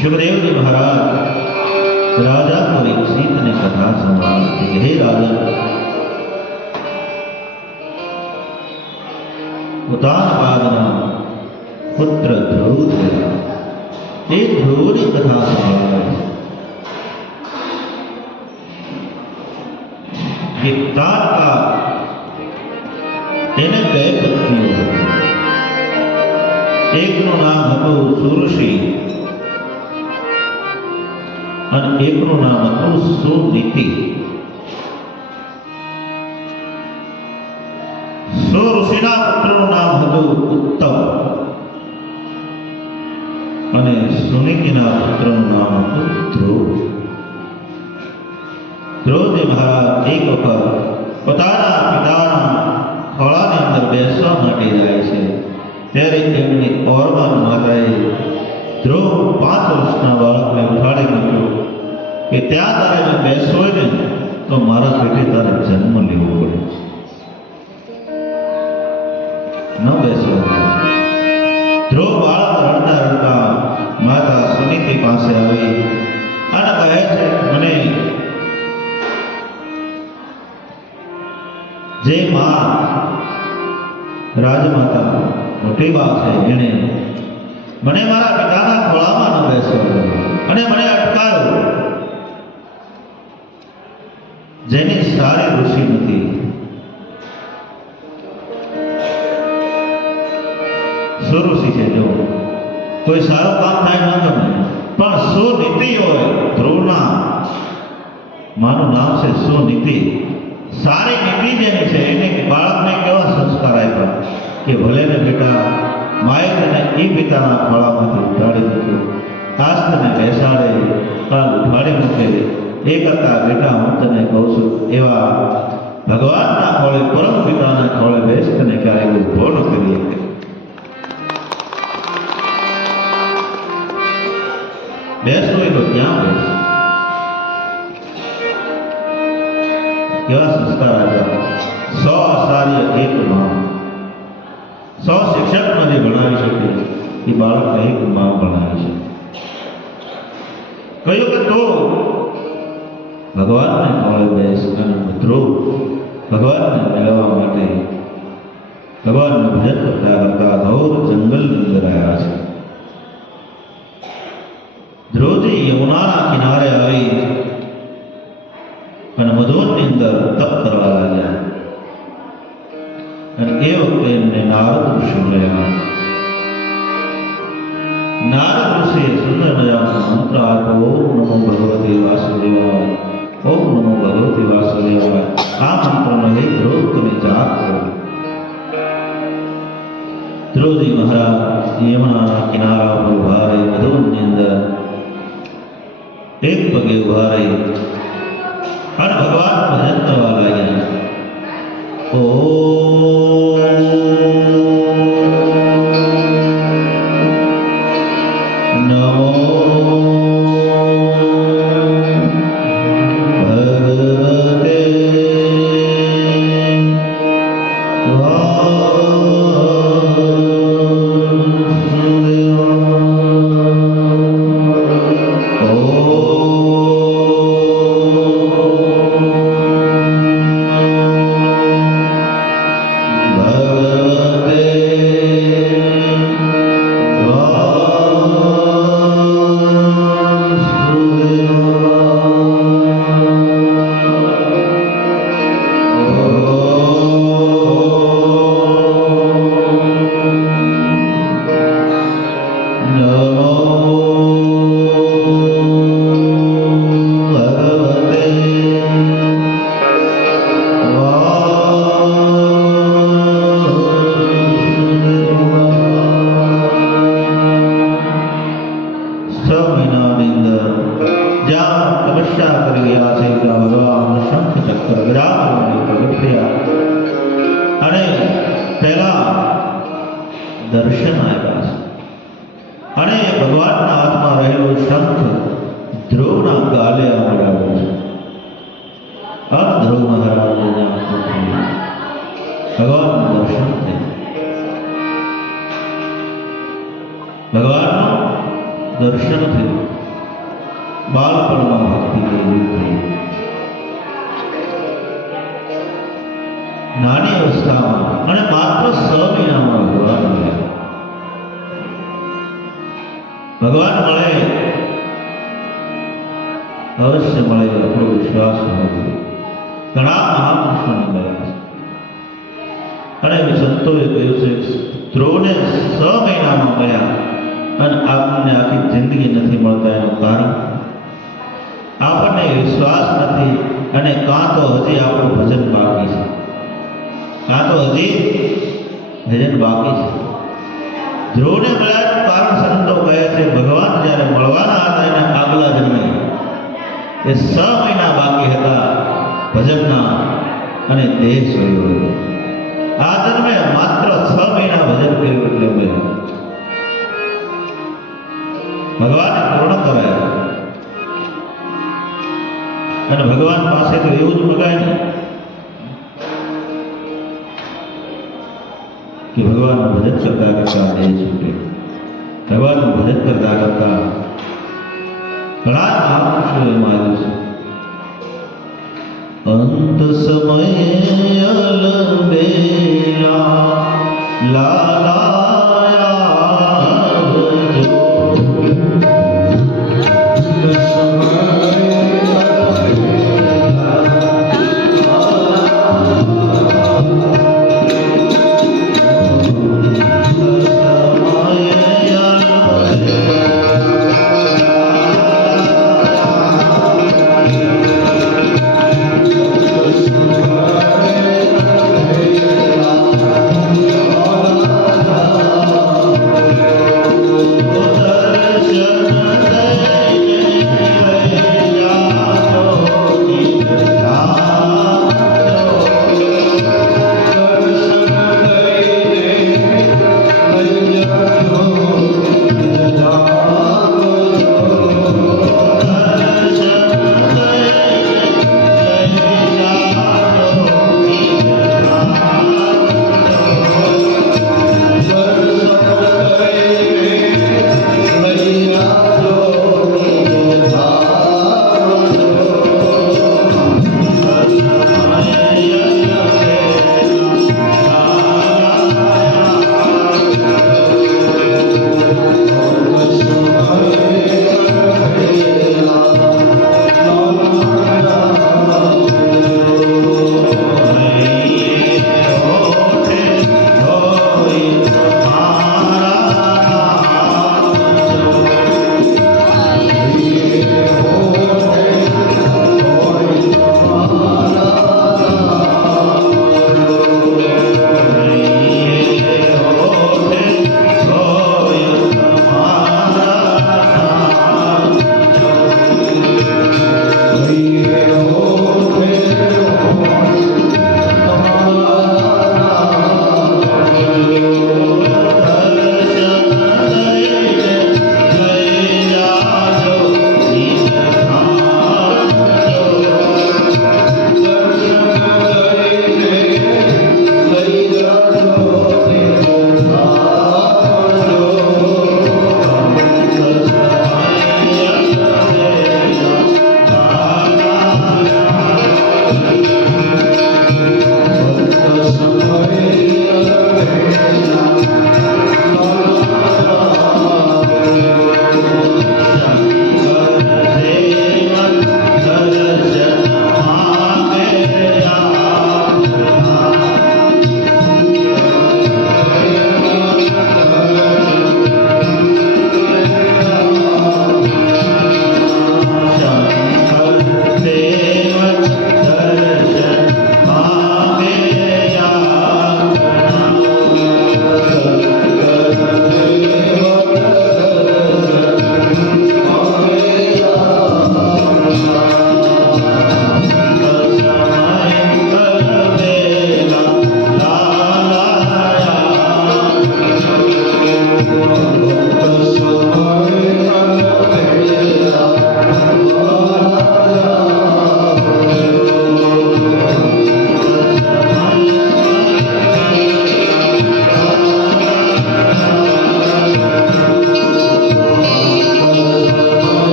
सुखदेव जी महाराज राजा परीक्षित ने कथा संभाली। हे राजा, उदान पुत्र ध्रुव एक ध्रुव ने कथा संभाली। विकतार का इन्हें कई पत्नी हो એકનું નામ હતું સુઋષિ અને એકનું નામ હતું સુનીતિ. સુઋષિના પુત્રનું નામ હતું ઉત્તમ અને સુનીતિના પુત્રનું નામ હતું ધ્રુવ. ધ્રુવજી મહારાજ એક વખત પોતાના પિતાના ખોળાની અંદર બેસવા માટે જાય છે ત્યારે એમની ઓરમાન માતાએ ધ્રુવ 5 વર્ષના બાળકને ઉઠાડી મૂક્યો કે ત્યાં તારે બેસવો હોય ને તો મારા પેટે તારે જન્મ લેવો પડે, ન બેસવો. ધ્રુવ બાળક રડતા રડતા માતા સુનીતિ પાસે આવી અને કહે છે, મને જે માં રાજમાતા મોટી બા છે એણે મને મારા પિતાના ખોળામાં ન બેસવા અને મને અટકાયો, જેની સારી ઋષિ નથી. સુઋષિ છે, જો કોઈ સારું કામ થાય ન ગમે, પણ સુનીતિ હોય. ધ્રુવના માનું નામ છે સુનીતિ. સારી નીતિ જેની છે એને બાળકને કેવા સંસ્કાર આપ્યા કે ભલે ને બેટા માએ તને એ પિતાના ખોળામાંથી ઉઠાડી મૂક્યો, આજ તને બેસાડે, કાલ ઉઠાડી મૂકે, એ કરતા બેટા હું તને કહું છું એવા ભગવાનના ખોળે, પરમ પિતાના ખોળે બેસ, તને ક્યારેય ઉભો ન કરી શકે. બેસવું હોય તો ક્યાં બેસ? કેવા સંસ્કાર આપ્યા. 100 આચાર્ય એક માં, 100 શિક્ષક નથી ભણાવી શકે એ બાળકને એક માં ભણાવી શકે. કહ્યું કે તો ભગવાનને ખોળે બેસ અને ધ્રુવ ભગવાનને મેળવવા માટે ભગવાનનું ભજન કરતા કરતા ઘોર જંગલની અંદર આવ્યા છે. ધ્રુવજી યમુનાના કિનારે આવી અને મધુવનની અંદર તપ કરવા લાગ્યા. અને એ વખતે એમને નારદ ઋષિ મળ્યા. નારદ ઋષિએ સુંદર મજાનો મંત્ર આપ્યો, ઓમ નમો ભગવતે વાસુદેવાય, ઓમ નમો ભગવતે વાસુદેવાય. આ મંત્રનો હે ધ્રુવ તમે જાપ કરો. ધ્રુવજી મહારાજ યમુનાના કિનારા પર ઉભા રહી, મધુવનની અંદર એક પગે ઉભા રહી અને ભગવાન ભજન કરવા લાગ્યા. દર્શન આપ્યા છે અને ભગવાનના હાથમાં રહેલો શંખ ધ્રુવના ગાલે આવડાવ્યો છે. આ ધ્રુવ મહારાજના ભગવાનનું દર્શન થયું. ભગવાનનું દર્શન થયું. બાળપણમાં ભક્તિ થઈ. નાની અવસ્થામાં અને માત્ર 6 મહિનામાં ભગવાન મળ્યા. ભગવાન મળે અવશ્ય મળે આપણો વિશ્વાસ હોવો જોઈએ. ઘણા મહાપુરુષોને મળ્યા છે અને સંતોએ કહ્યું છે ધ્રુવને 6 મહિનામાં મળ્યા અને આપણને આખી જિંદગી નથી મળતા એનું કારણ આપણને વિશ્વાસ નથી, અને કાં તો હજી આપણું ભજન બાકી છે, કાં તો હજી ભજન બાકી છે. ધ્રુવને મળ્યાનું કારણ સંતો કહે છે ભગવાન જ્યારે મળવાના હતા એના આગલા જન્મે એ 6 મહિના બાકી હતા ભજનના અને દેહ સોયો હતો. આ જન્મે માત્ર 6 મહિના ભજન કર્યું એટલે ભગવાને પૂર્ણ કરાયા. અને ભગવાન પાસે તો એવું જ મગાય ને કે ભગવાનનું ભજન કરતા કરતા દેહ છૂટે. ભગવાનનું ભજન કરતા કરતા ઘણા મહાપુરુષો એમાં આવ્યું છે. અંત સમય અલબેલા લાલાયા ભજો.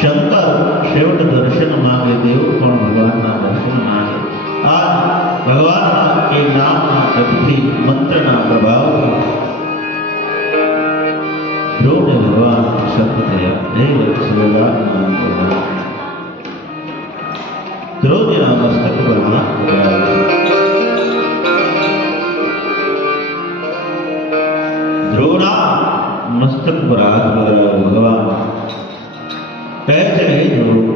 શંકર શિવના દર્શન માંગે, દેવ પણ ભગવાનના દર્શન માંગે. આ ભગવાનના એ નામના જપથી મંત્રના પ્રભાવથી ધ્રુવને ભગવાન શબ્દ થયા. હે વત્સવદાન નામ ભગવાન ધ્રુવજીના મસ્તક પર હાથ લગાવ્યો. ધ્રુવના મસ્તક પર હાથ લગાવ્યો. ભગવાન કહે છે, હે ધ્રુવ,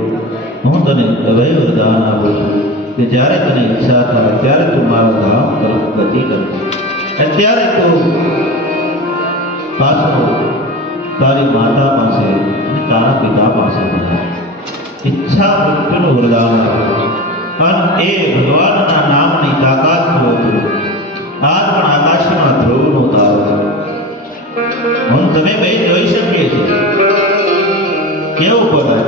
હું તને અભય વરદાન આપું છું કે જ્યારે તને ઈચ્છા થાય ત્યારે તું મારા ધામ તરફ ગતિ કરજે. અત્યારે તું પાછો તારી માતા પાસે અને તારા પિતા પાસે બધા ઈચ્છા મૃત્યુનું વરદાન આપે અને એ ભગવાનના નામની તાકાતનું હતું. આજ પણ આકાશમાં ધ્રુવનો તારો છે. હું તમે બે જોઈ શકીએ છીએ કેવું પડે.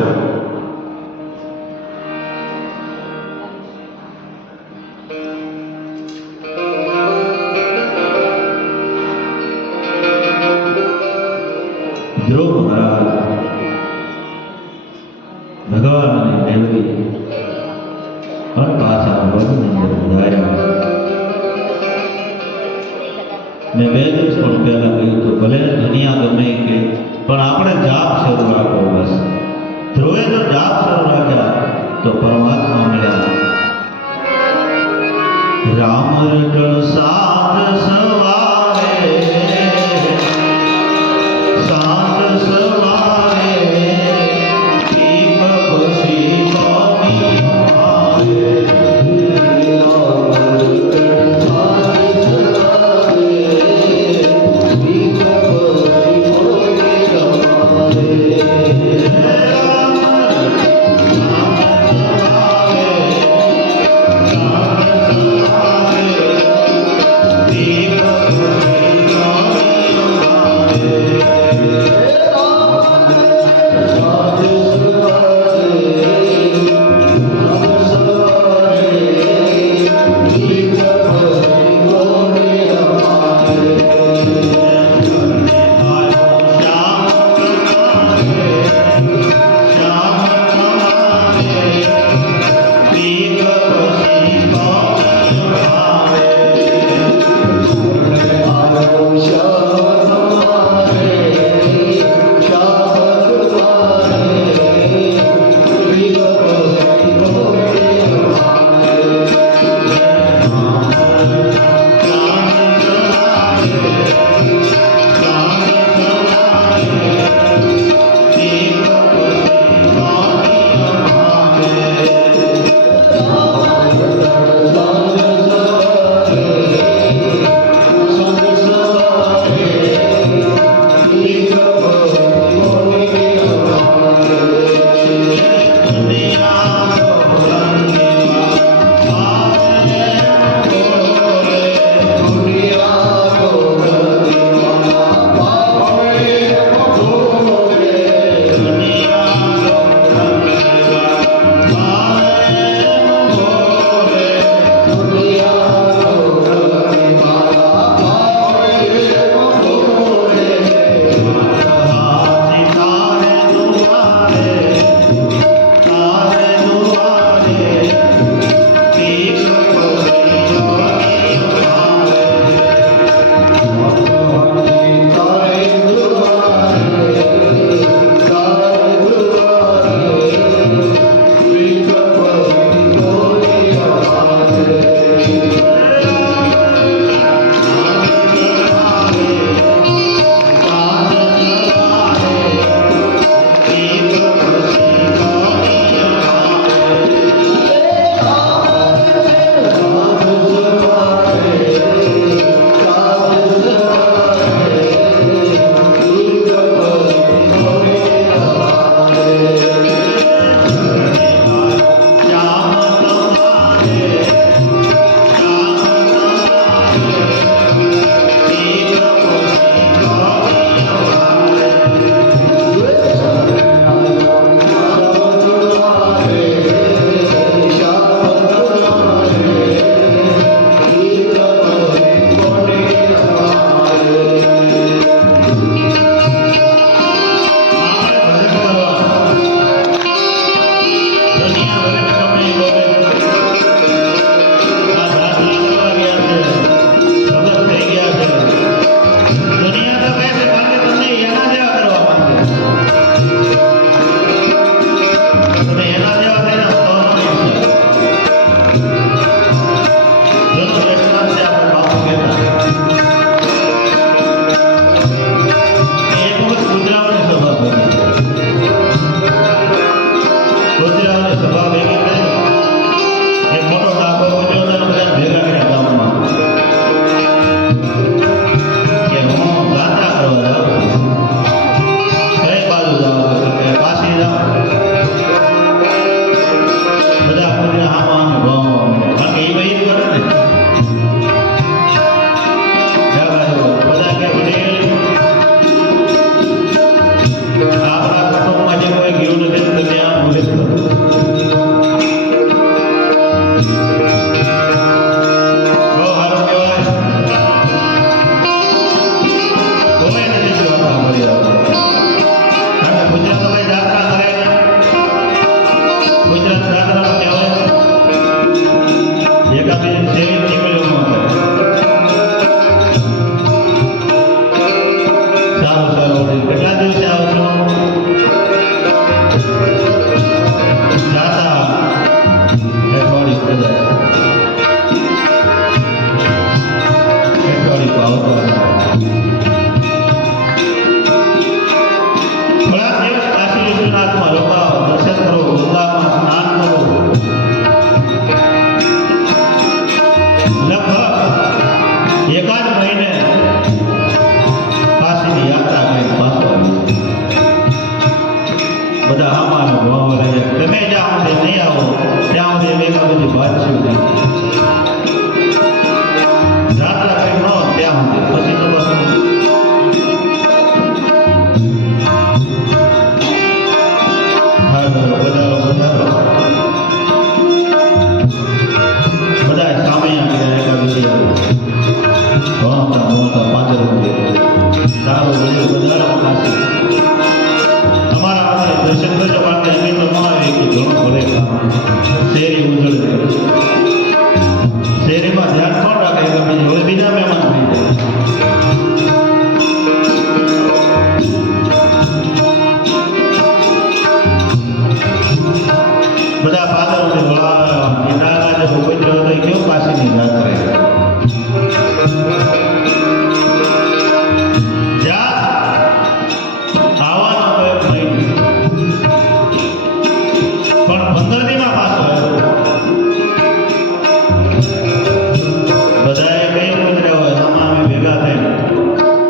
ધ્રુવ મહારાજ ભગવાનને મેળવી પણ પાછા વનની અંદર વધાર્યા. મેં 2 દિવસ પણ પહેલા કહ્યું તો ભલે દુનિયા ગમે કે પણ આપણે જાપ શરૂ રાખવો બસ. ધ્રુવે જો જાપ શરૂ રાખ્યા તો પરમાત્મા મળ્યા. રામ રટણ સાત સવારે Deep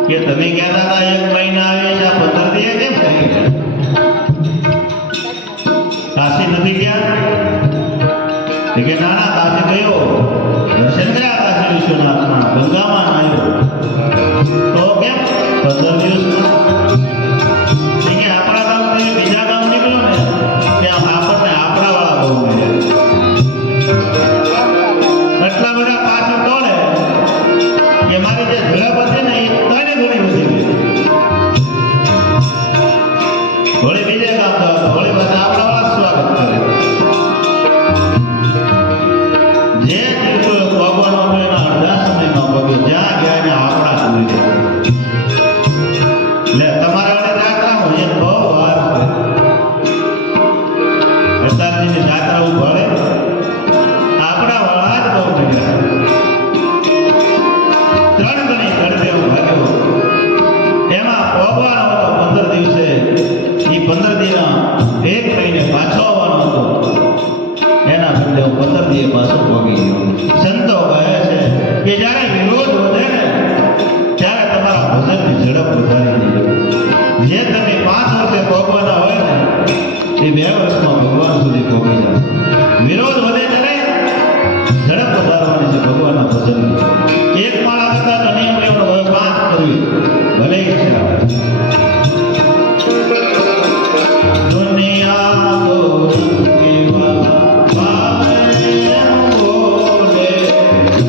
કે તમે કહેતા હતા 1 મહિના આવે છે, આ 15 દિવસ કેમ થઈ ગયા? કાશી નથી ગયા? એ કે ના ના, કાશી ગયો, દર્શન કર્યા કાશી વિશ્વનાથના, ગંગામાં નાહ્યો. તો કેમ 15 દિવસમાં? એ કે આપણા ગામથી બીજા ગામ નીકળ્યો ને ત્યાં આપણને આપણાવાળા બહુ મળ્યા. એટલા બધા પાછળ દોડે કે મારી જે ઝડપ હતી ને એ ત્રણે ઘણી વધી ગઈ. વળી બીજે ગામ જાવ, વળી બધા આપણાવાળા સ્વાગત કરે. જે દિવસે ભગવાન હતો એના અડધા સમયમાં ભગ્યો, જ્યાં ગયા એને આપણા ભૂલી ગયા. એટલે તમારા વડે જાત્રામાં એક બહુ વાર છે. અતારજીની જાત્રા ઉભળે આપણા વાળા જ બહુ મળ્યા. 3 ગણી ગણદેવ ભાગ્યો. એમાં ભગવાન હતો 15 દિવસે, એ 15 દિના 1 મહિને પાછો આવવાનો હતો. એના ગણદેવ 15 દિવસે પાછો પગી ગયો. સંતો કહે છે કે જ્યારે વિરોધ વધે ને ત્યારે તમારા ભજનની ઝડપ વધારી દે. જે તમે 5 વર્ષે ભોગવાના હોય ને એ 2 વર્ષમાં ભગવાન સુધી પહોંચી જાય. વિરોધ વધે ત્યારે ઝડપ વધારવાની છે ભગવાનના ભજનની. એક માળા કરતા તો નિયમ લેવાનો હવે 5 કરવી ભલે ઈચ્છા આવે. દુનિયા ગોરખ કેવા ભાવે એમ બોલે,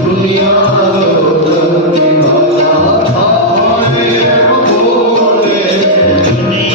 દુનિયા ગોરખ કેવા ભાવે એમ બોલે, દુનિયા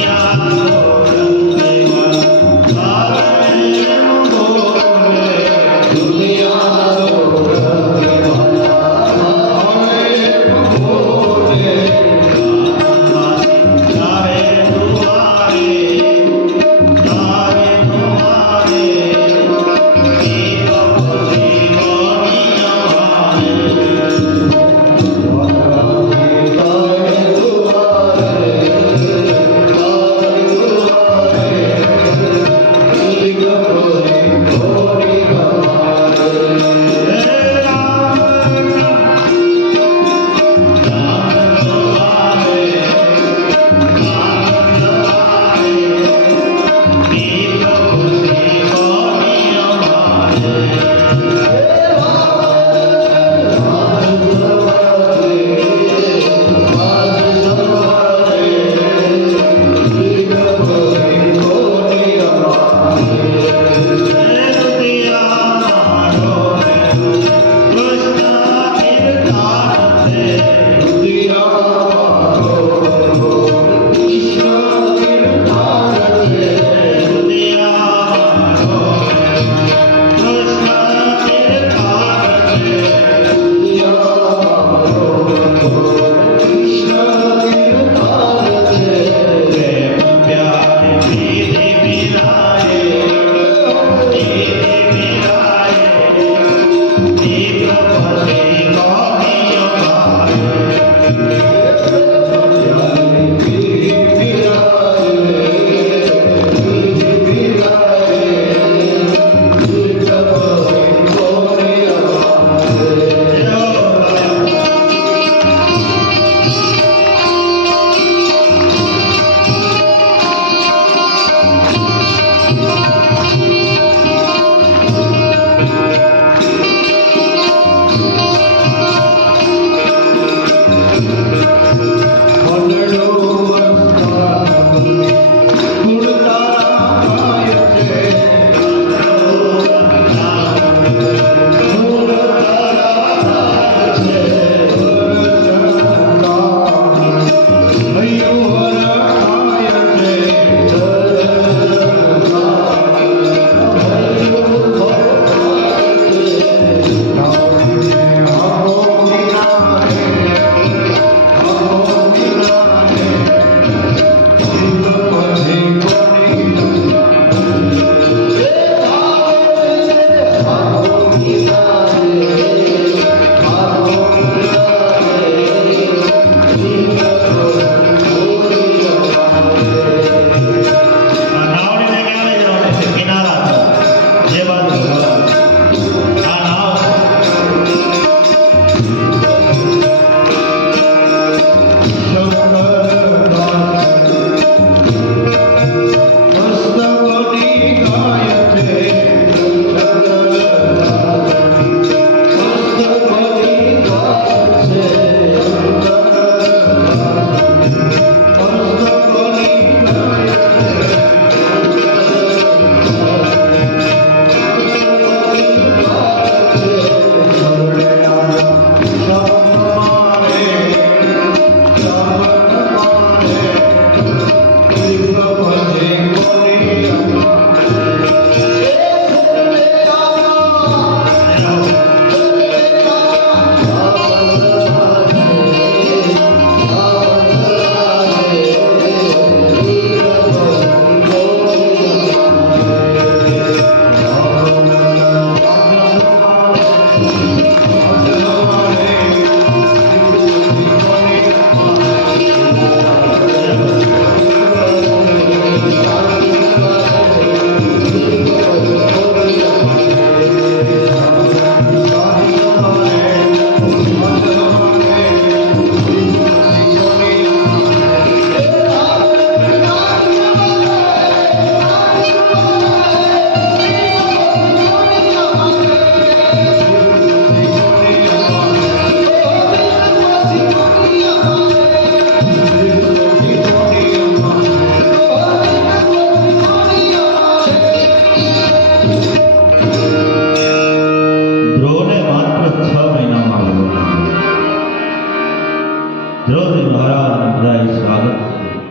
મહારાજ બધાએ સ્વાગત કર્યું.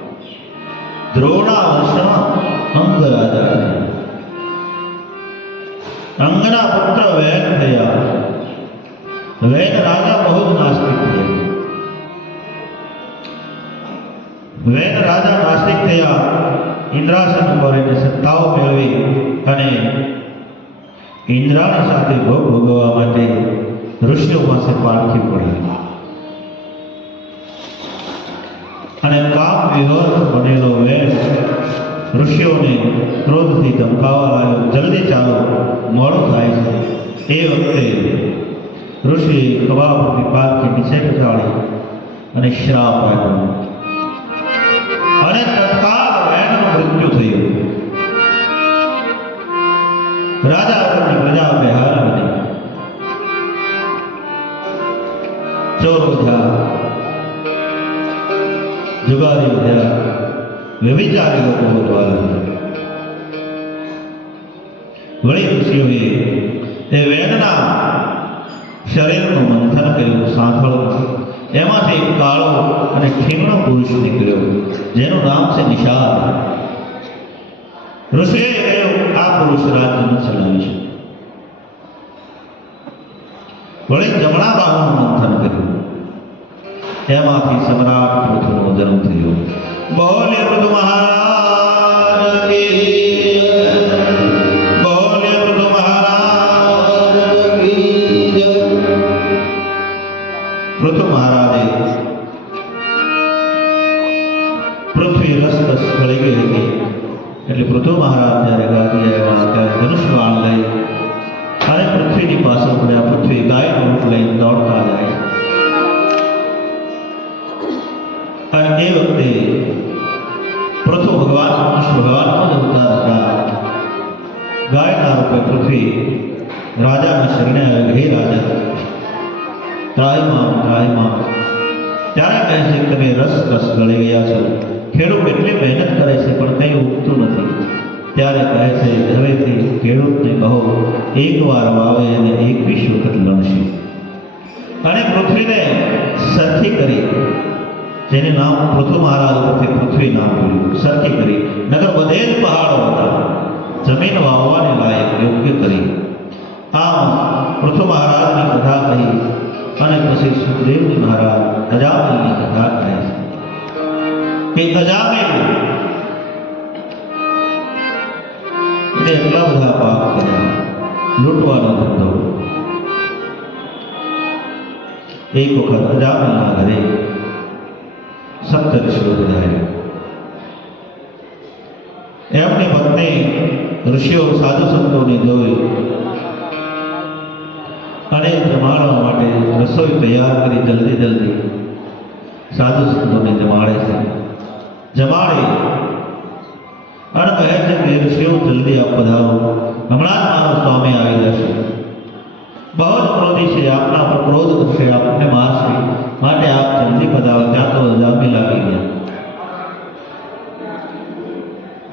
દ્રોણના વંશમાં અંગ રાજા થયા. અંગના પુત્ર વેન થયા. વેન રાજા બહુ નાસ્તિક થયા. વેન રાજા નાસ્તિક થયા. ઇન્દ્રાસન ઉપર એને સત્તાઓ મેળવી અને ઇન્દ્રાની સાથે ભોગ ભોગવવા માટે ઋષિઓ પાસે પારખી પડી અને કામ વિવર બનેલો વેન ઋષિઓને ક્રોધથી ધમકાવા લાગ્યો, જલ્દી ચાલો, મોડું થાય છે. એ વખતે ઋષિએ ખભા પરથી પારખી નીચે ઘટાડી અને શ્રાપ આપ્યો અને તત્કાળ વેનનું મૃત્યુ થયું. રાજા વગરની પ્રજા બેહાર બની. ચોર વધ્યા, જુગારી વધ્યા, વ્યભિચારી લોકો વધવા લાગ્યા. વળી ઋષિઓએ એ વેદના શરીરનું મંથન કર્યું, સાંભળ્યું. એમાંથી એક કાળો અને ખીમણો પુરુષ નીકળ્યો, જેનું નામ છે નિષાદ. ઋષિએ કહ્યું, આ પુરુષ રાજ્યને ચલાવી છે. વળી જમણા બાહુનું મંથન કર્યું, એમાંથી સમ્રાટ પૃથુનો જન્મ થયો. બોલે પૃથુ મહારાજ કી જય. બોલે પૃથુ મહારાજ કી જય. પૃથુ મહારાજે પૃથ્વી રસકસ ગળી ગઈ હતી. એટલે પૃથુ મહારાજ જ્યારે ગાદી આવ્યા ત્યારે ધનુષ બાણ લઈ અને પૃથ્વીની પાછળ પડ્યા. પૃથ્વી ગાયનું રૂપ લઈને દોડતા જાય અને એ વખતે પૃથુ ભગવાન ભગવાનનો જ અવતાર હતા. ગાયના રૂપે પૃથ્વી રાજાના શરણે આવે, હે રાજા, ત્રાહિમામ ત્રાહિમામ. ત્યારે કહે છે કે તમે રસ ગળી ગયા છો. ખેડૂત એટલી મહેનત કરે છે પણ કંઈ ઉગતું નથી. ત્યારે કહે છે હવેથી ખેડૂતને કહો એક વાર વાવે અને એક વિશ્વ વખત લણશે. અને પૃથ્વીને સરખી કરી, જેને નામ પૃથુ મહારાજ ઉપરથી પૃથ્વી નામ પડ્યું, સરખી કરી. નગર બધે જ પહાડો હતા, જમીન વાવવાને લાયક યોગ્ય કરી. આમ પૃથુ મહારાજની કથા કહી અને પછી સુખદેવજી મહારાજ અજામિલની કથા કહે છે કે અજામિલ એટલા બધા પાપ કર્યા, લૂંટવાનો ધંધો. એક વખત અજામિલના ઘરે સપ્તર્ષિઓ પધાર્યા. એમની પત્ની ઋષિઓ સાધુ સંતોને જોઈ અને જમાડવા માટે રસોઈ તૈયાર કરી જલ્દી સાધુ સંતોને જમાડે છે. જમાડે અને કહે છે કે ઋષિઓ જલ્દી આપ પધારો, હમણાં જ મારો સ્વામી આવી જશે. બહુ જ ક્રોધી છે, આપના પર ક્રોધ કરશે, આપને મારશે, માટે આપ જલ્દી પધારો. ત્યાં તો અજામિલ આવી ગયા.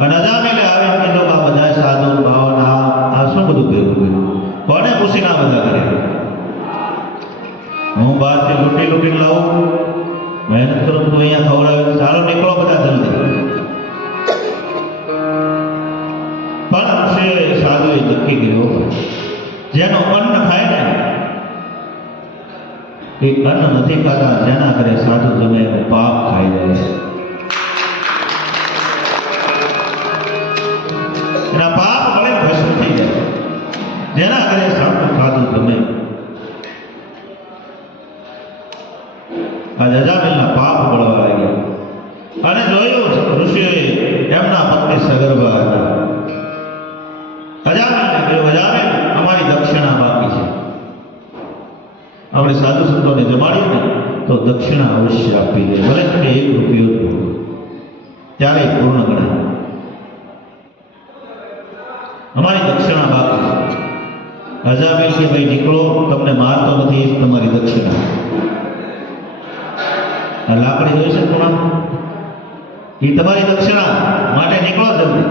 અને અજામિલે આવે કીધું આ બધા સાધુ ભાવના આ શું બધું ભેગું કર્યું? કોને પૂછીને આ બધા કર્યા? હું બહારથી લૂંટી લાવું, મહેનત કરું તો અહીંયા ખવડાવે. ચાલો નીકળો બધા જલ્દી. પણ ઋષિએ સાધુએ નક્કી કર્યું, જેનો અન્ન ખાય ને એ અન્ન નથી ખાતા, જેના ઘરે સાધુ જમે એનું પાપ ખાઈ જાય છે. એના પાપ વળે ભસ્મ થઈ જાય. જેના ઘરે સાધુ સાધુ જમે આ અજામિલના પાપ બળવા લાગ્યા. અને જોયું ઋષિઓએ એમના પત્ની સગર્ભા હતા. અજામિલને કહ્યું, અજામિલ અમારી દક્ષિણા બાકી છે. આપણે સાધુ સંતોને જમાડ્યું ને તો દક્ષિણા અવશ્ય આપી દે, ભલે તમે 1 રૂપિયો જ ભરો, ત્યારે પૂર્ણ ગણાય. અમારી દક્ષિણા બાકી છે. અજામિલ કે ભાઈ નીકળો, તમને મારતો નથી, એ તમારી દક્ષિણા. આ લાકડી જોઈ છે પૂર્ણ, એ તમારી દક્ષિણા, માટે નીકળો જલ્દી.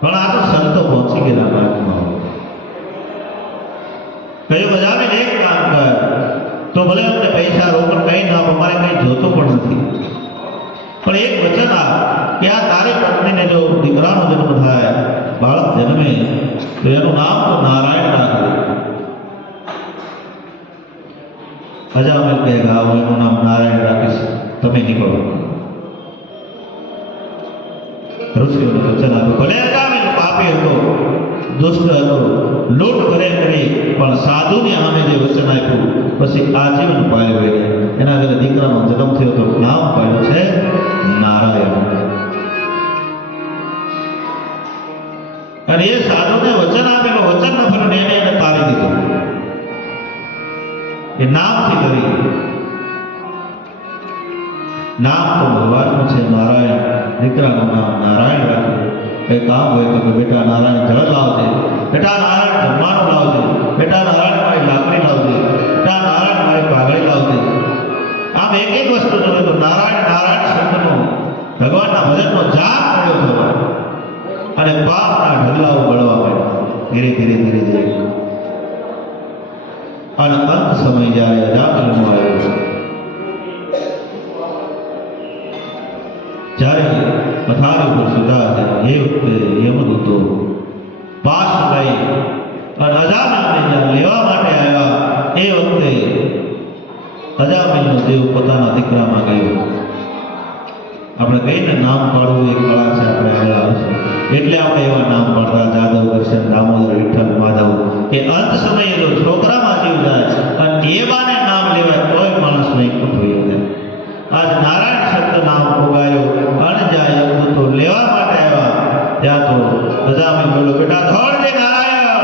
પણ આ તો સંતો પહોંચી ગયેલા માર્ગમાં. કહ્યું અજામિલ એક કામ કર, તો ભલે અમને પૈસા રોકડ કંઈ ના આપો, અમારે કંઈ જોતું પણ નથી, પણ એક વચન આપ કે આ તારી પત્નીને જો દીકરાનો જન્મ થાય, બાળક જન્મે, તો એનું નામ તો નારાયણ રાખવું. અજામિલ કહેગા હું એનું નામ નારાયણ રાખીશ, તમે નીકળો. ઋષિઓને વચન આપ્યું. ભલે અજામિલ પાપી હતો, દુષ્ટ હતો, લૂંટ કરે કરી, પણ સાધુની સામે જે વચન આપ્યું પછી આજીવન પાળ્યો. એના ઘરે દીકરાનો જન્મ થયો તો નામ પાડ્યું છે નારાયણ. અને એ સાધુને વચન આપેલું વચન ન ફરીને એને તારી દીધું. એ નામથી કરી, નામ તો ભગવાનનું છે નારાયણ. દીકરાનું નામ નારાયણ રાખ્યું. કઈ કામ હોય તો બેટા નારાયણ જળ લાવજે, બેટા નારાયણ જમવાનું લાવજે, બેટા નારાયણ મારી લાકડી લાવજે, બેટા નારાયણ મારી પાઘડી લાવજે. આમ એક એક વસ્તુ જોવે તો નારાયણ નારાયણ શબ્દનો ભગવાનના ભજનનો જાપ કર્યો થયો અને પાપના ઢગલાઓ બળવા માંડ્યા ધીરે ધીરે ધીરે ધીરે. અને અંત સમય જ્યારે અજામિલનો આવ્યો, જ્યારે પથારી ઉપર સુતા હતા, એ વખતે યમદૂતો પાશ લઈ અને અજામિલને જ્યારે લેવા માટે આવ્યા, એ વખતે અજામિલનો દેવ પોતાના દીકરામાં ગયો. આપણે કહીને નામ પાડવું એ કળા છે, આપણે આગળ આવશે એટલે આપણે એવા નામ પાડતા જાદવ, દર્શન, દામોદર, વિઠ્ઠલ, માધવ. કે અંત સમયે જો છોકરામાં જીવ જાય અને એ બાને નામ લેવાય તોય માણસ વૈકુંઠ થઈ જાય. આજ નારાયણ શબ્દ નામ ઉગાયો અને જ્યાં યમદૂતો લેવા માટે આવ્યા ત્યાં તો અજામિલ બોલો, બેટા ધોળજે નારાયણ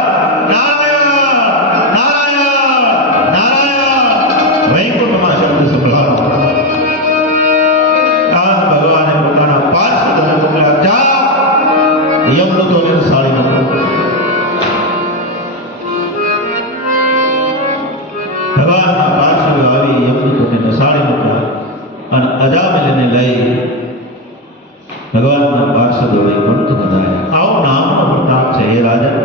નારાયણ નારાયણ નારાયણ. વૈકુંઠમાં શબ્દ સંભળાવો. આજ ભગવાને પોતાના પાર્ષદોને મોકલ્યા, જા યમદૂતોને સાળી નાખો. ભગવાનના પાર્ષદો આવી યમદૂતોને સાળી મોકલ્યા અને અજામિલને લઈ ભગવાનના પાર્ષદો વૈકુંઠ વધાર્યા. આવો નામનો પ્રતાપ છે એ રાજા.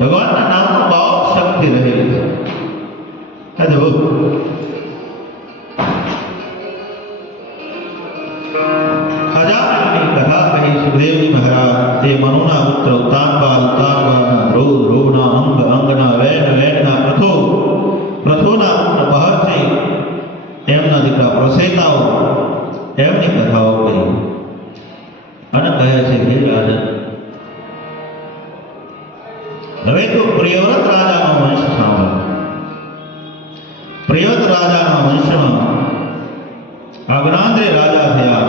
ભગવાનના નામમાં બહુ શક્તિ રહેલી છે. અદભુત. અજામિલની કથા કહી સુખદેવજી મહારાજ. તે મનુના પુત્ર ઉતાનપાલ, ઉતાનપાલના ધ્રુવ, ધ્રુવના અંગ, અંગના વેણ, વેણના પ્રથુ, પ્રથુના પુત્ર બહર્ષિ, એમના દીકરા પ્રસેતાઓ, એમની કથાઓ કહી અને કહે છે હે રાજન, હવે તો પ્રિયવ્રત રાજાનો વંશ સાંભળ. પ્રિયવ્રત રાજાના વંશમાં અગ્નાદ્રી રાજા થયા,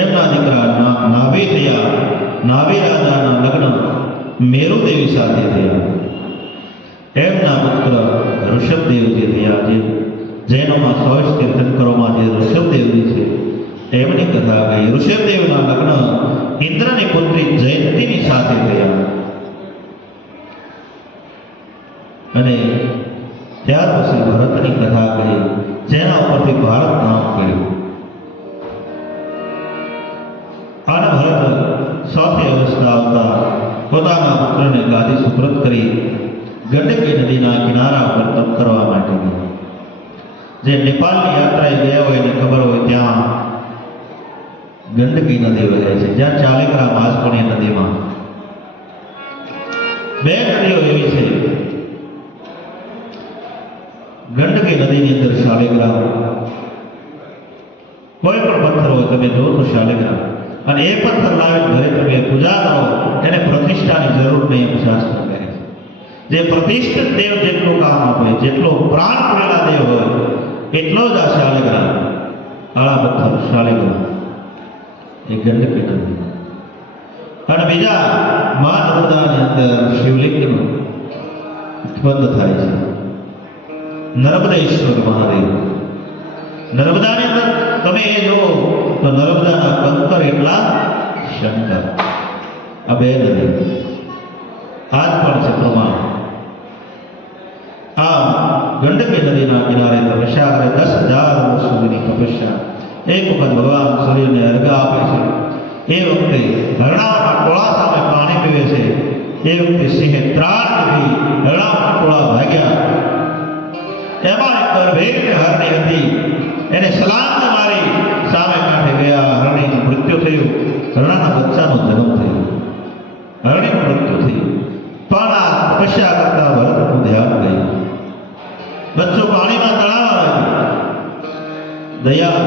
એમના દીકરા નાભી થયા. નાભી રાજાના લગ્ન મેરુદેવી સાથે થયા. એમના પુત્ર ઋષભદેવજી થયા. જે જૈનોમાં 100 તીર્થંકરોમાં જે ઋષભદેવજી છે એમની કથા કહી. ઋષભદેવના લગ્ન ઇન્દ્રની પુત્રી જયંતીની સાથે થયા અને ત્યાર પછી ભરતની કથા કહી, જેના ઉપરથી ભારત નામ પડ્યું. અને ભરત ચોથી અવસ્થા આવતા પોતાના પુત્રને ગાદી સુપ્રત કરી ગંડકી નદીના કિનારા પર તપ કરવા માટે ગયા. જે નેપાળની યાત્રાએ ગયા હોય એને ખબર હોય ત્યાં ગંડકી નદી વહે છે, જ્યાં ચાલીગ્રામ આજ પણ એ નદીમાં. બે નદીઓ એવી છે. ગંડકી નદીની અંદર શાલિગ્રામ, કોઈ પણ પથ્થર હોય તમે જો તો શાલિગ્રામ, અને એ પથ્થર લાવી ઘરે તમે પૂજા કરો, એને પ્રતિષ્ઠાની જરૂર નહીં એમ શાસ્ત્ર કહે છે. જે પ્રતિષ્ઠિત દેવ જેટલું કામ આપે, જેટલો પ્રાણ પડેલા દેવ હોય એટલો જ આ શાલિગ્રામ, કાળા પથ્થર શાલિગ્રામ એ ગંડકી નદી. અને બીજા મા નર્મદાની અંદર શિવલિંગનું ઉત્પન્ન થાય છે નર્મદેશ્વર મહાદેવ. નર્મદાની અંદર તમે એ જુઓ તો નર્મદાના કંકર એટલા શંકર. આ બે નદી આજ પણ છે પ્રમાણ. આ ગંડકી નદીના કિનારે તપસ્યા કરે, 10,000 વર્ષ સુધીની તપસ્યા. એક વખત ભગવાન સૂર્યને અર્ઘ આપે છે. એ વખતે હરણાઓના ટોળા સામે પાણી પીવે છે. એ વખતે સિંહે ત્રાણ દીધી, હરણાના ટોળા ભાગ્યા. એમાં એક ગર્ભેર હરણી હતી, એને છલાંગ મારી સામે કાંઠે ગયા. હરણીનું મૃત્યુ થયું, હરણાના બચ્ચાનો જન્મ થયો, હરણીનું મૃત્યુ થયું. પણ આ તપસ્યા કરતા ભરતનું ધ્યાન ગયું. બચ્ચો પાણીમાં તણાવવા લાગ્યો. દયા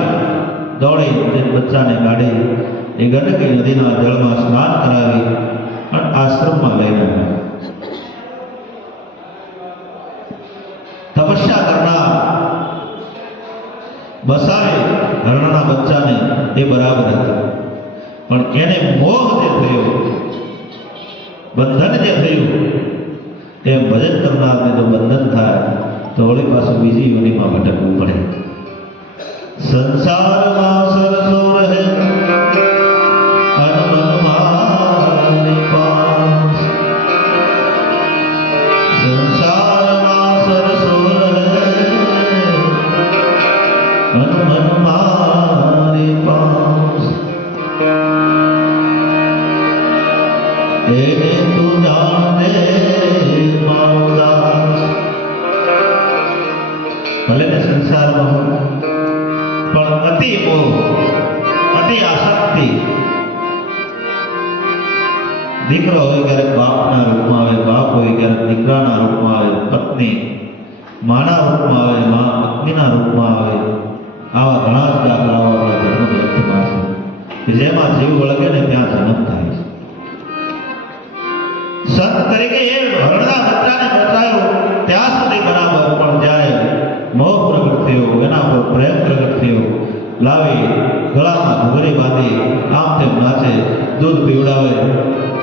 દોડી બચ્ચાને કાઢી એ ગંડકી નદીના જળમાં સ્નાન કરાવી અને આશ્રમમાં લઈને આવ્યા. તપસ્યા કરનાર બસાવે હરણના બચ્ચાને એ બરાબર હતું, પણ એને મોહ જે થયો, બંધન જે થયું, એ ભજન કરનારને જો બંધન થાય તો વળી પાછું બીજી યોનિમાં ભટકવું પડે. સંસારમાં સરસો રહે અનમનમાની પાસ, સંસારમાં સરસો રહે અનમનમાની પાસ, એને તું જાણ દે મારો દાસ. ભલે ને સંસારમાં પણ અતિ મોહ, અતિ આસક્તિ. દીકરો હોય ક્યારેક બાપના રૂપમાં આવે, બાપ હોય ક્યારેક દીકરાના રૂપમાં આવે, પત્ની માના રૂપમાં આવે, મા પત્નીના રૂપમાં આવે. આવા ઘણા જ દાખલાઓ આપણા ધર્મગ્રંથમાં છે કે જેમાં જીવ વળગે ને ત્યાં જન્મ થાય છે. સંત તરીકે એ હરણના બચ્ચાને બચાવ્યો ત્યાં સુધી બરાબર, પણ જ્યારે મોહ પ્રગટ થયો, એના પર પ્રેમ પ્રગટ થયો, લાવી ગળામાં ઘૂઘરી બાંધી આમ તેમ નાચે, દૂધ પીવડાવે,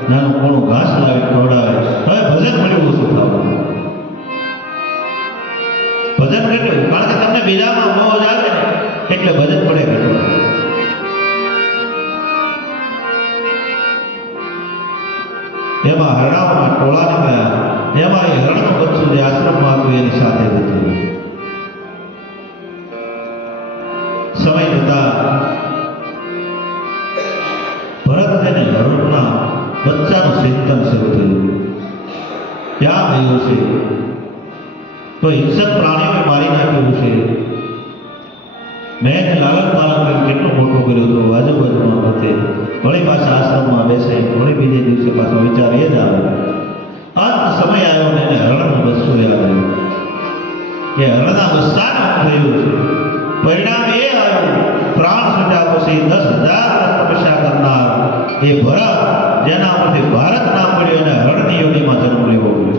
નાનું કોણું ઘાસ લાવી ખવડાવે. હવે ભજન મળ્યું ઓછું થવાનું. ભજન કેટલું? કારણ કે તમને બીજામાં મોહ જાગે ને એટલે ભજન પડે કેટલું. એમાં હરણાઓના ટોળા નીકળ્યા. એમાં એ હરણનું બચ્ચું જે આશ્રમમાં હતું એની સાથે હતું. સમય જતા ભરતને હરણના બચ્ચાનું ચિંતન શરૂ થયું. ક્યાં થયું છે? તો હિંસક પ્રાણીઓએ મારી નાખ્યું છે. મેં લાલન પાલન કર્યું, કેટલું મોટું કર્યું હતું. આજુબાજુમાં વખતે વળી પાછા આશ્રમમાં બેસે, વળી બીજે દિવસે પાછો વિચાર એ જ આવે. અંત સમય આવ્યો ને એને હરણનું બચ્ચું યાદ આવ્યું કે હરણના બચ્ચાનું થયું છે. પરિણામ એ આવ્યું, પ્રાણ છૂટ્યા પછી 10,000 તપસ્યા કરનાર એ ભરત, જેના પરથી ભારત નામ પડ્યું, એને હરણની યોનિમાં જન્મ લેવો પડ્યો.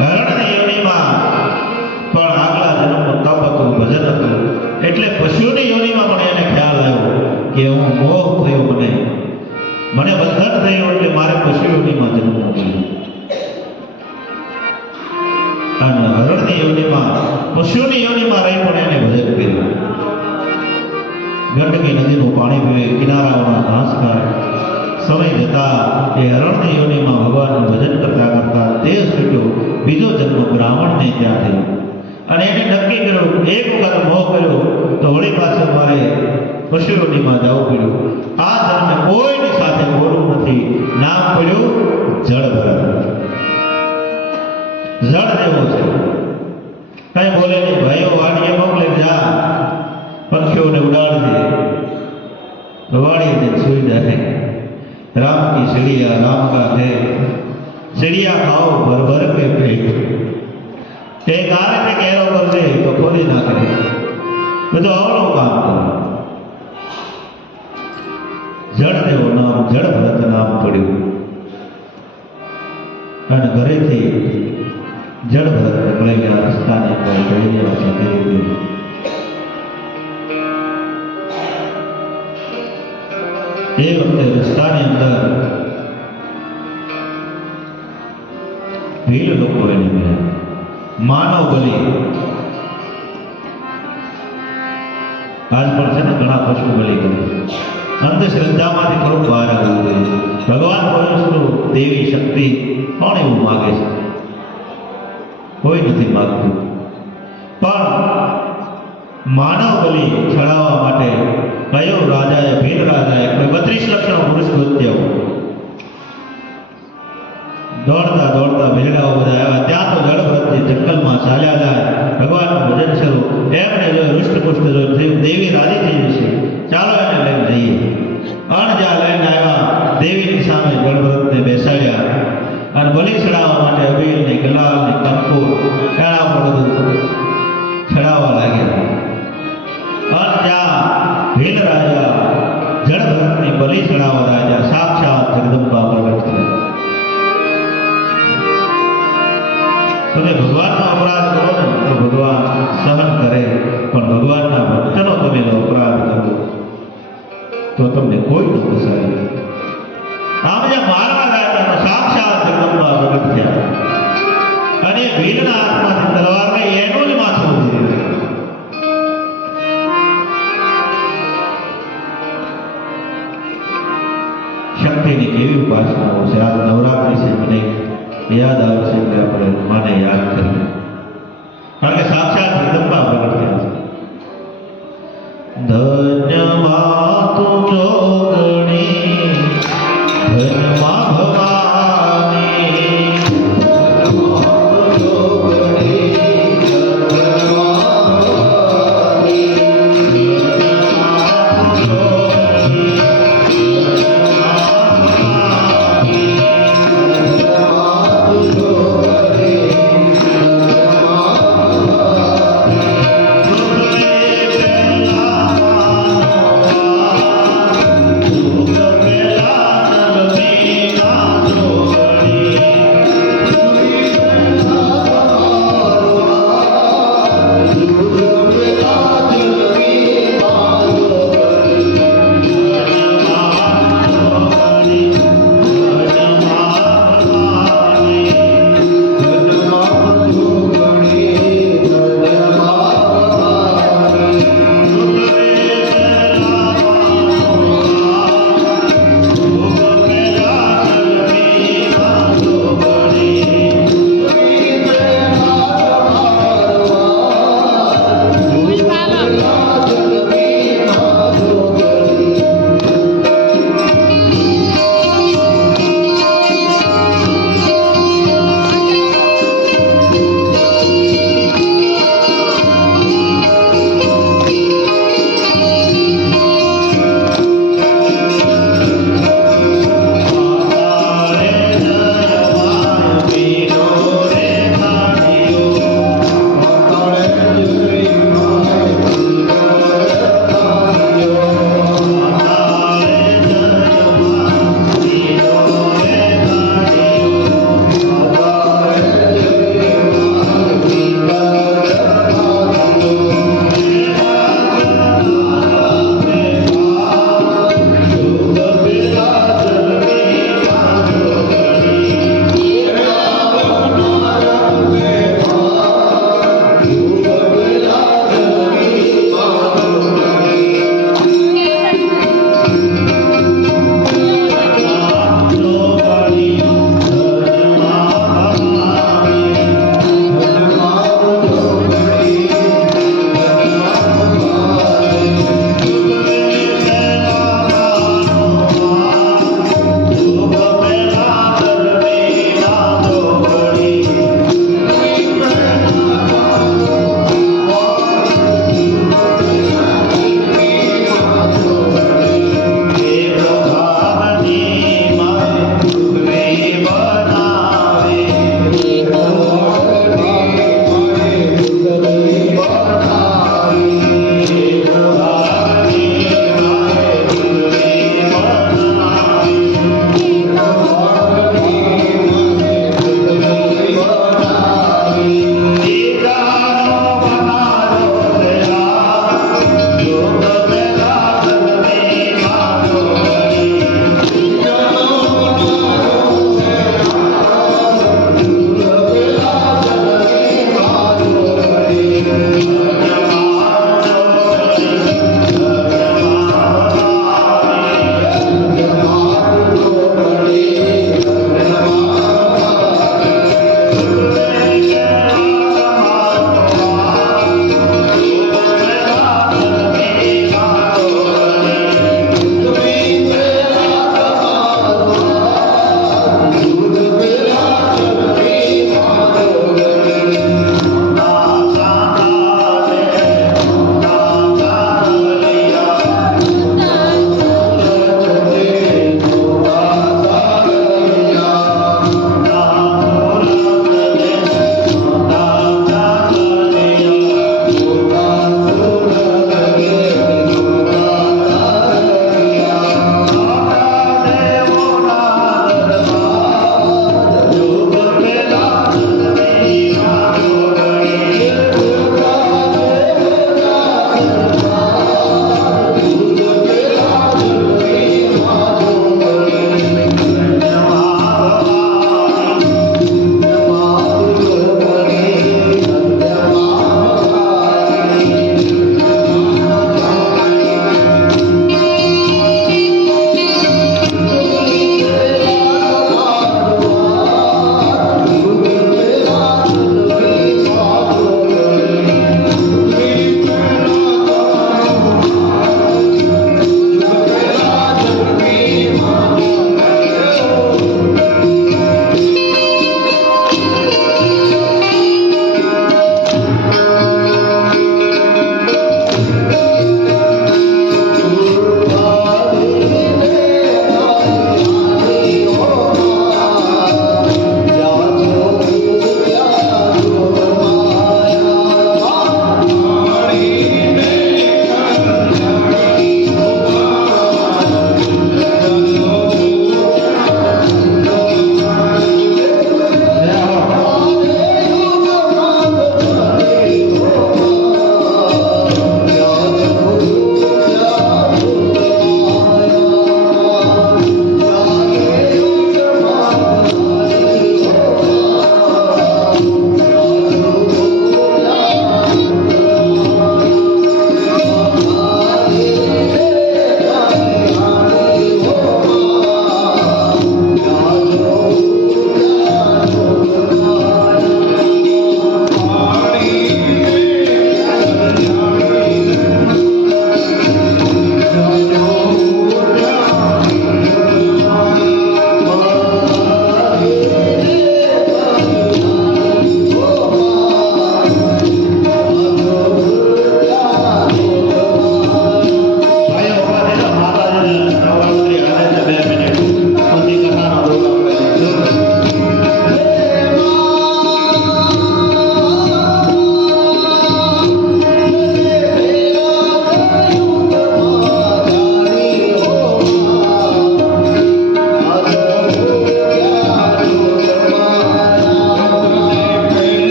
હરણની યોનિમાં પણ આગલા જન્મનું તપ હતું, ભજન હતું, એટલે પશુની યોનિમાં પણ એને ખ્યાલ આવ્યો કે હું મોહ થયો, મને બંધન થયું, એટલે મારે પશુ યોનિમાં જન્મ મળ્યો. અને હરણની યોનિમાં, પશુની યોનિમાં રહી પણ એને ભજન કર્યું. ગંડકી નદીનું પાણી પીવે, કિનારાઓના ઘાસ ખાય. સમય જતા એ હરણની યોનિમાં ભગવાનનું ભજન કરતા કરતા તે છૂટ્યો. બીજો જન્મ બ્રાહ્મણને ત્યાં થયો અને એને નક્કી કર્યું, એક વખત મોહ કર્યો તો વળી પાછળ મારે પશુ યોનિમાં જવું પડ્યું. આ જન્મે કોઈની સાથે બોલવું નથી. નામ પડ્યું જળ ભરત. જળ જેવો છે, કઈ બોલે નહીં. ભાઈઓ વાડીએ મોકલે, જા પંખીઓને ઉડાડજે, વાડીએ સુઈ જાય. राम की चिड़िया राम का है, चिड़िया खाओ भर भर के पेट. एक आने पे केरो कर दे तो खोली ना करे, બધું આવડું કામ કરે. જળ દેવો નામ, જળ ભરત નામ પડ્યું. અને ઘરેથી જળ ભરત નીકળી ગયા. રસ્તાની અંદર જઈને પાછા કરી દીધું. એ વખતે રસ્તાની અંદર ભીલ લોકો એને મળ્યા. માનવ બલિ આજ પણ છે ને, ઘણા પશુ બલિ કરે. અંધશ્રદ્ધામાંથી થોડુંક બહાર આવવું જોઈએ. ભગવાન કોઈ દેવી શક્તિ કોણ એવું માગે છે? કોઈ નથી માગતું. પણ માનવ બલિ ચડાવવા માટે કયો રાજાએ ભીલ રાજાએ કોઈ 32 લક્ષનો પુરુષ ગોત્યો. દોડતા દોડતા ભીલડાઓ બધા આવ્યા. ત્યાં તો જળભરતજી જંગલમાં ચાલ્યા જાય, ભગવાનનું ભજન શરૂ. એમને જો હૃષ્ટપુષ્ટ જો થયું, દેવી રાજી થઈ જશે, ચાલો એને લઈને જઈએ. જ્યાં લઈને આવ્યા, દેવીની સામે જળભરતને બેસાડ્યા અને બલિ ચડાવવા માટે અબીલ ને ગુલાલ ને કંકુ એના પર બધું ચડાવવા લાગ્યા. અને ત્યાં ભીલ રાજા જળભરતની બલિ ચડાવવા રાજા સાક્ષાત જગદંબા પ્રગટ થયા. તમે ભગવાનનો અપરાધ કરો ને તો ભગવાન સહન કરે, પણ ભગવાનના ભક્તનો તમે અપરાધ કરો તો તમને કોઈ ન કસાય. આમ જે મારવા ગયા હતા સાક્ષાત જગદંબા પ્રગટ થયા અને ભીલના હાથમાંથી તલવારને એનું જ માથું ઉડી ગયું. શક્તિની કેવી ઉપાસનાઓ છે. આ નવરાત્રિ છે, મને યાદ આવશે કે આપણે માને યાદ કરીએ, કારણ કે સાક્ષાત જગદંબા પ્રગટ થયા છે. ધન્ય માતું જોગણી, ધન્ય મા ભવાની,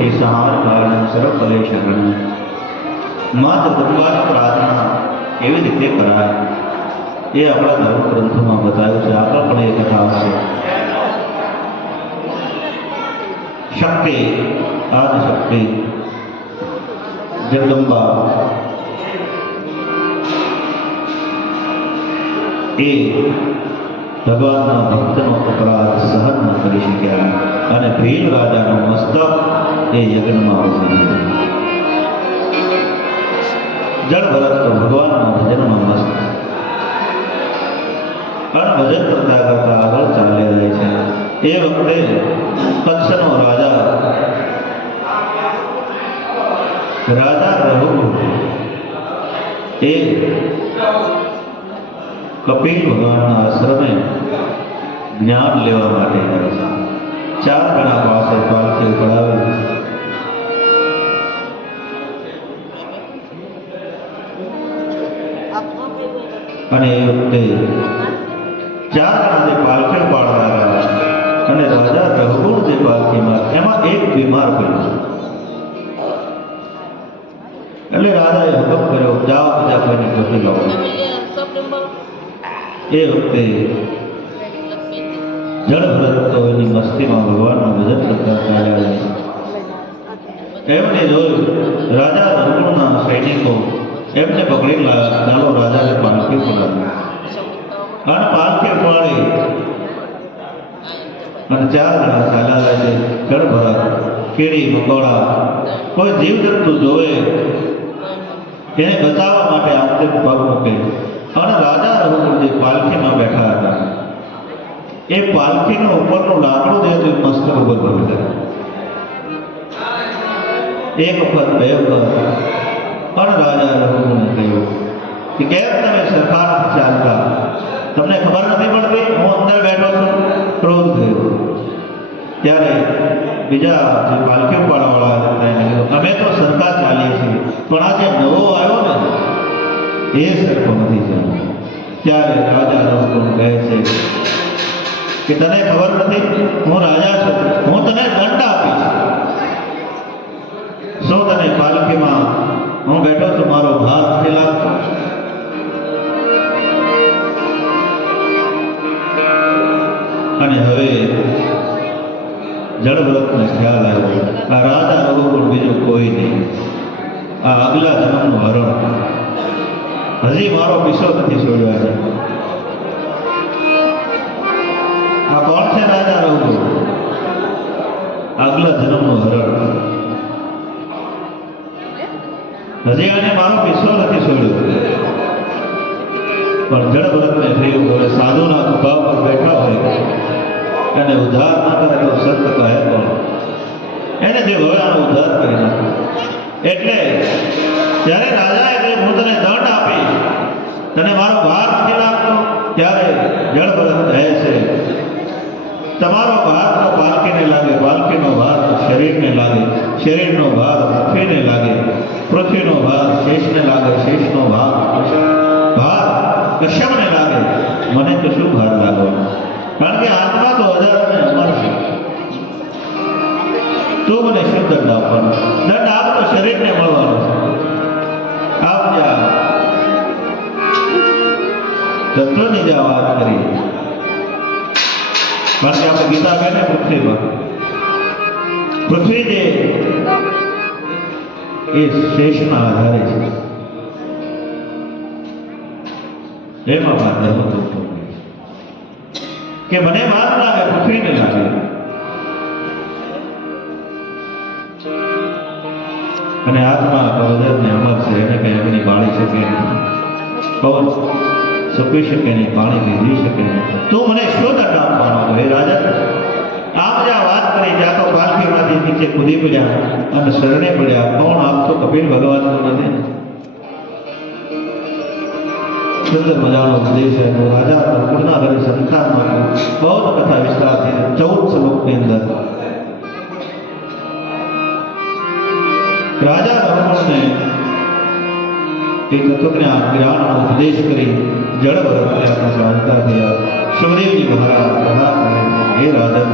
સુખી સહાર કારણ સર્વફલે શરણ. મા જગદંબાની પ્રાર્થના કેવી રીતે કરાય એ આપણા ધર્મ ગ્રંથોમાં બતાવ્યું છે. આગળ પણ એ કથા આવશે. શક્તિ, આદિ શક્તિ જગદંબા એ ભગવાનના ભક્તનો અપરાધ સહન ન કરી શક્યા અને ભીલ રાજાનું મસ્તક એ યજ્ઞમાં ઉભું થયું. જળ ભરત તો ભગવાનના ભજનમાં મસ્ત અને ભજન કરતા કરતા આગળ ચાલી રહી છે. એ વખતે કચ્છનો રાજા રહુ એ કપિલ ભગવાનના આશ્રમે જ્ઞાન લેવા માટે જાય છે. 4 જણા પાસે પાલખી પડાવે અને એ વખતે 4 જણા જે પાલખી પાડનારા અને રાજા રઘુકુળ જે પાલખીમાં એમાં એક બીમાર પડ્યો. એટલે રાજાએ હુકમ કર્યો, જાઓ બીજા કોઈને ગોતી લાવો. એ વખતે જળભરત તો એની મસ્તીમાં ભગવાનનું ભજન કરતા ચાલ્યા. એમને જોયું રાજા રઘુકુળના સૈનિકો એમને પકડી લાવ્યા. ચાલો રાજાને પાલખી પડાવી અને પાલખી પાડી અને 4 જણા ચાલ્યા રહે છે. જળભરત કીડી મકોડા કોઈ જીવજંતુ જોવે એને બચાવવા માટે આમતે પગ મૂકે અને રાજા રઘુકુળ જે પાલખીમાં બેઠા હતા એ પાલખીનું ઉપરનું લાકડું જે હતું મસ્તક ઉપર ભરી દે. 1 વખત 2 વખત પણ રાજા રઘુકુળને કહ્યું કે કેમ તમે સરકાર ચાલતા, તમને ખબર નથી પડતી હું અંદર બેઠો છું? ક્રોધ થયો. ત્યારે બીજા જે પાલખી પાડવાવાળા હતા એને કીધું અમે તો સરકાર ચાલીએ છીએ પણ આ જે નવો આવ્યો ને એ સરખો નથી ચાલ્યો. ત્યારે રાજા રઘુકુળ કહે છે કે તને ખબર નથી હું રાજા છું, હું તને દંડ આપીશ. શું તને પાલખીમાં હું બેઠો છું મારો ભાર નથી લાગતો? અને હવે જળવ્રતને ખ્યાલ આવ્યો આ રાજા રઘુકુળ બીજું કોઈ નહીં, આ આગલા જન્મનું હરણ હજી મારો પીછો નથી છોડ્યો છે. આ કોણ છે? રાજા રઘુકુળ, આગલા જન્મનું હરણ. હજી આને મારો પીછો નથી છોડ્યો. પણ જળભરતને થયું હવે સાધુના ખભા પર બેઠા હોય એને ઉદ્ધાર ના કરે તો સંત કહે તો એને જે હવે આનો ઉદ્ધાર કરી નાખે. એટલે ત્યારે રાજાએ કહ્યું હું તને દંડ આપી તને મારો ભાર નથી લાગતો. ત્યારે જળભરત કહે છે તમારો ભાર તો પાલખીને લાગે, પાલખીનો ભાર તો શરીરને લાગે, શરીરનો ભાર પૃથ્વીને લાગે, પૃથ્વીનો ભાર શેષને લાગે, શેષનો ભાર કશ્યપને લાગે. મને તો શું ભાર લાગવાનો? કારણ કે આત્મા તો હજાર અને અમર છે. તો મને શું દંડ આપવાનો? દંડ આપ તો શરીરને મળવાનો છે. આપ જ્યાં તત્વની જ્યાં વાત કરી કારણ કે આપણે ગીતા કહે ને પૃથ્વીમાં પૃથ્વી જે એ શેષના આધારે છે એમાં વાત હતું કે મને વાત લાગે પૃથ્વીને લાગે. અને આત્મા કવચને અમર છે, એને કઈ અગ્નિ બાળી શકે નહીં, પવન સૂકવી શકે નહીં, પાણી ભીજી શકે નહીં. તું મને શું દંડ આપવાનો? હે રાજા આપ જ્યાં વાત કરી ત્યાં તો પાલખીમાંથી નીચે કૂદી પડ્યા અને શરણે પડ્યા. કોણ? આપ તો કપિલ ભગવાનનો નથી. સુંદર મજાનો ઉપદેશ છે. રાજા રઘુકુળના ઘરે સંતાનમાં બહુ જ કથા વિસ્તારથી 14 શ્લોકની અંદર રાજા રઘુકુળને એક તત્વજ્ઞાન જ્ઞાનનો ઉપદેશ કરી જળભરતને આપણા જાણતા થયા. સુખદેવજી મહારાજ કથા કરે છે હે રાજન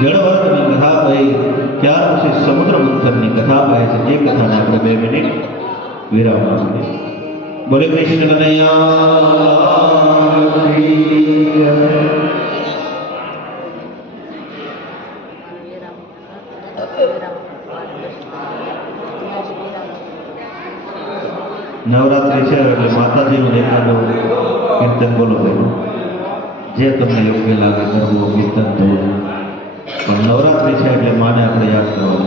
જળવર્ગની કથા કહી ત્યાર પછી સમુદ્ર મંથનની કથા કહે છે. એ કથાને આપણે 2 મિનિટ વિરામ આપીએ. બોલે કૃષ્ણ કનૈયા કી જય. નવરાત્રિ છે એટલે માતાજીનું એકાદો કીર્તન બોલો બેનો, જે તમને યોગ્ય લાગે કરવું કીર્તન થવું, પણ નવરાત્રિ છે એટલે માને આપણે યાદ કરવાનું.